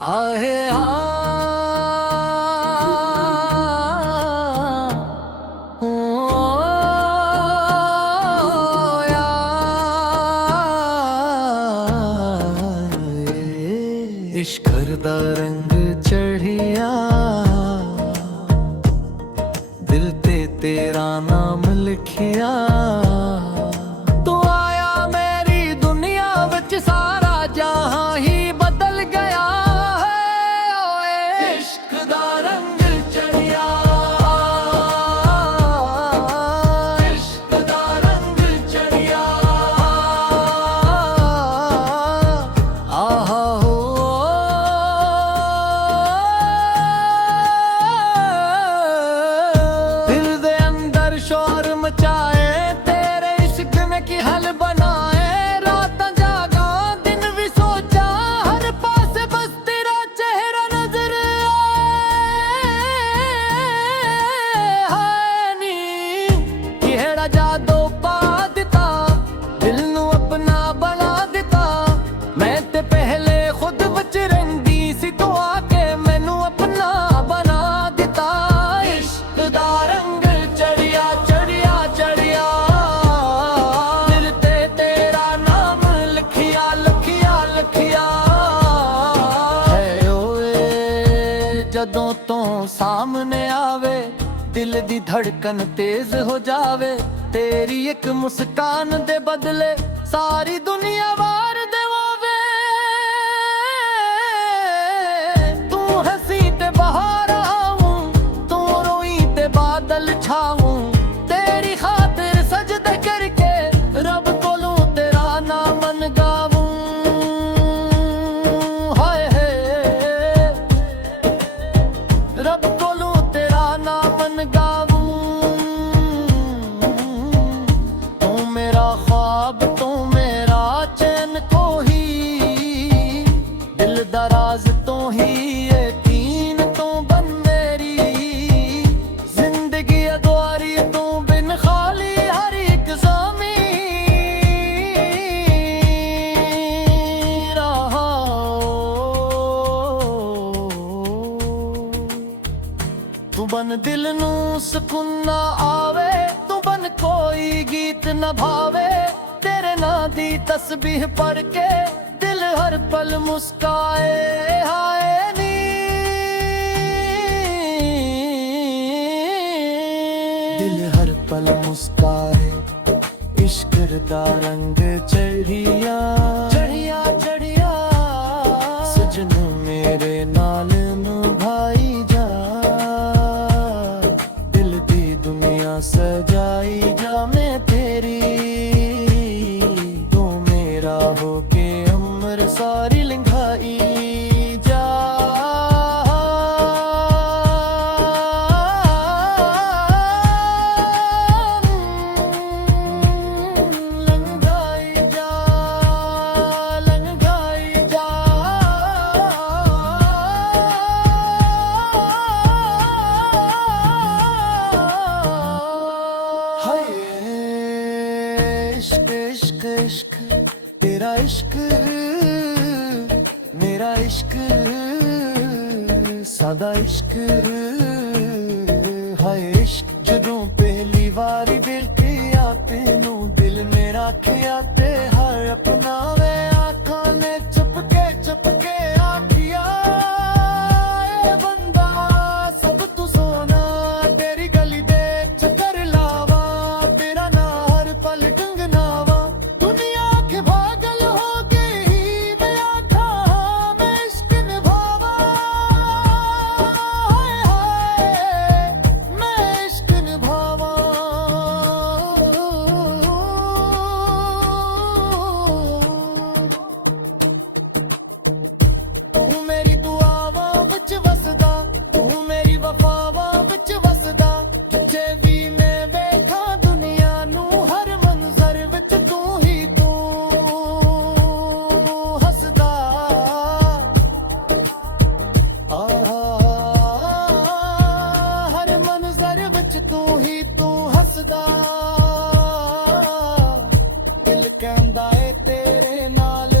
आहे हो इश्क दा रंग चढ़िया दिल ते तेरा नाम लिखिया तू आया मेरी दुनिया विच सारा जहां ही बदल गया है ओए इश्क दा रंग चढ़िया इश्क दा रंग चढ़िया आहा हो दिल दे अंदर शोर मचाए तेरे इश्क ने की हल बनाए रात जागा दिन भी सोचा हर पास बस तेरा चेहरा नजर आए हाय नी केड़ा जादू पा दिता दिल नू अपना बना दिता मैं ते पहले खुद बच रही सी तो आके मैनू अपना बना दिता इश्क दा रंग चढ़िया चढ़िया चढ़िया दिल ते तेरा नाम लिखिया लिखिया लिखिया है ओए जदों तो सामने आवे दिल दी धड़कन तेज हो जावे तेरी एक मुस्कान दे बदले सारी दुनिया वार देवावे तू हंसी ते बहार आऊं तू रोई ते बादल छाऊं तेरी खातिर सजदे करके रब कोलों तेरा नाम गाऊं हाय हाय रब कोलों तेरा नाम गाऊं तू मेरा ख्वाब तू मेरा चैन को ही दिल दराज तो ही यकीन तो बन मेरी जिंदगी अद्वारी तू बिन खाली हर एक ज़मीं रहा तू बन दिल नू सुकून ना आवे तू बन कोई गीत न भावे तेरे नां दी तस्बीह पढ़ के दिल हर पल मुस्काए हाय नी दिल हर पल मुस्काए इश्क दा रंग चढ़िया चढ़िया चढ़िया सजनू मेरे नाल भाई जा दिल दी दुनिया सजाई जा मैं तेरी तू मेरा होके उम्र सारी लंघाई जा लंघाई जा लंघाई जा हाय इश्क इश्क इश्क तेरा इश्क मेरा इश्क सादा इश्क हाय इश्क जदों पहली वारी वेखिया तेनू दिल मेरा खिया ते हर अपना वे आँखां ने चुपके आखिया ए बंदा सब तू सोना तेरी गली दे चक्कर लावा तेरा ना हर पल गंगनावा दुनिया के पागल हो गई मैं आखा मैं इश्क निभावा हाय हाय मैं इश्क निभावा तू मेरी दुआवां विच वसदा तू मेरी वफावां विच वसदा जिथे भी मैं वेखा दुनिया नू हर मंजर विच तू ही तू हसदा हर मंजर विच तू ही तू हसदा दिल कहंदा ए तेरे नाल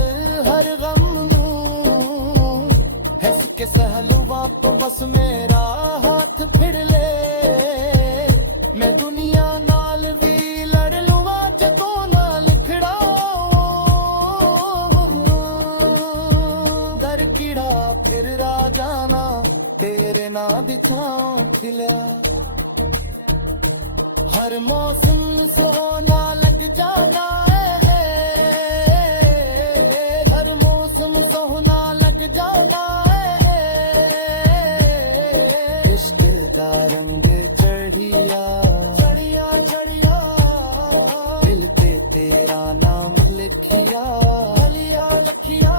हर गम नू है तो बस मेरा हाथ फिर ले मैं दुनिया नाल भी लड़ लूं जदों नाल खड़ाओ दर कीड़ा फिर राजाना तेरे ना दी छां खिलिया हर मौसम सोना लग जाना है हर मौसम सोना लग जाना है इश्क का रंग चढ़िया चढ़िया चढ़िया दिल पे तेरा नाम लिखिया लिया लखिया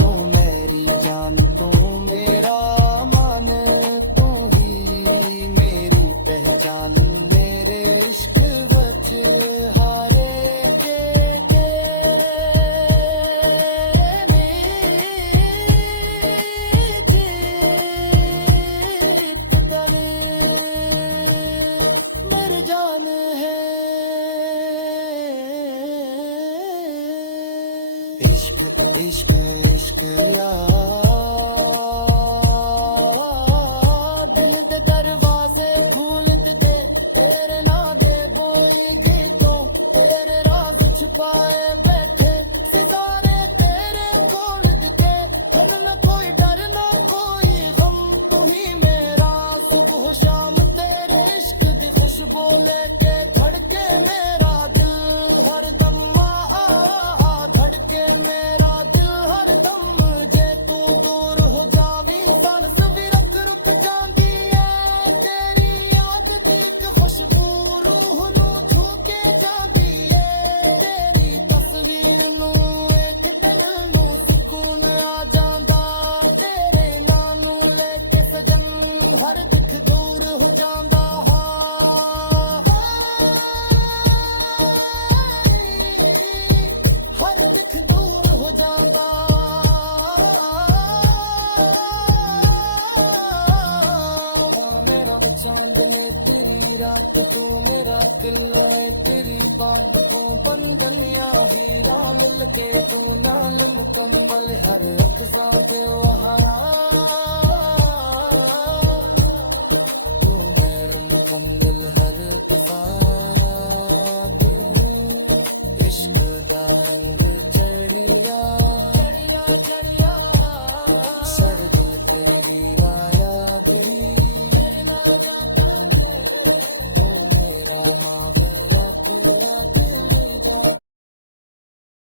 तू मेरी जान तू मेरा मान तू ही मेरी पहचान मेरे इश्क बच हारे के मेरी जान है इश्क इश्क इश्क यार दिल दे दरवाजे खोल दे तेरे ना दे बोई गीतों तेरे राज छुपाए बैठे सितारे तेरे खोल दे हम न कोई डर ना कोई गम तू ही मेरा सुबह शाम तेरे इश्क दी खुशबू लेके धड़के मेरा दिल हर दम धड़के मेरा दिल हर दम जे तू दूर हो जावी सांस भी रुक जांदी है तेरी याद दी एक खुशबू रूह नू छू के जांदी है तेरी तस्वीर नू एक दिल नू सुकून आ जांदा तेरे नाम नू लेके सजन हर दुख दूर हो जांदा हर दुख दूर हो जांदा मेरा चांद ने तेरी रात तू मेरा दिल है तेरी बात को बंधनिया हीरा मिल के तू नाल मुकम्मल हर अक्सा पे वहारा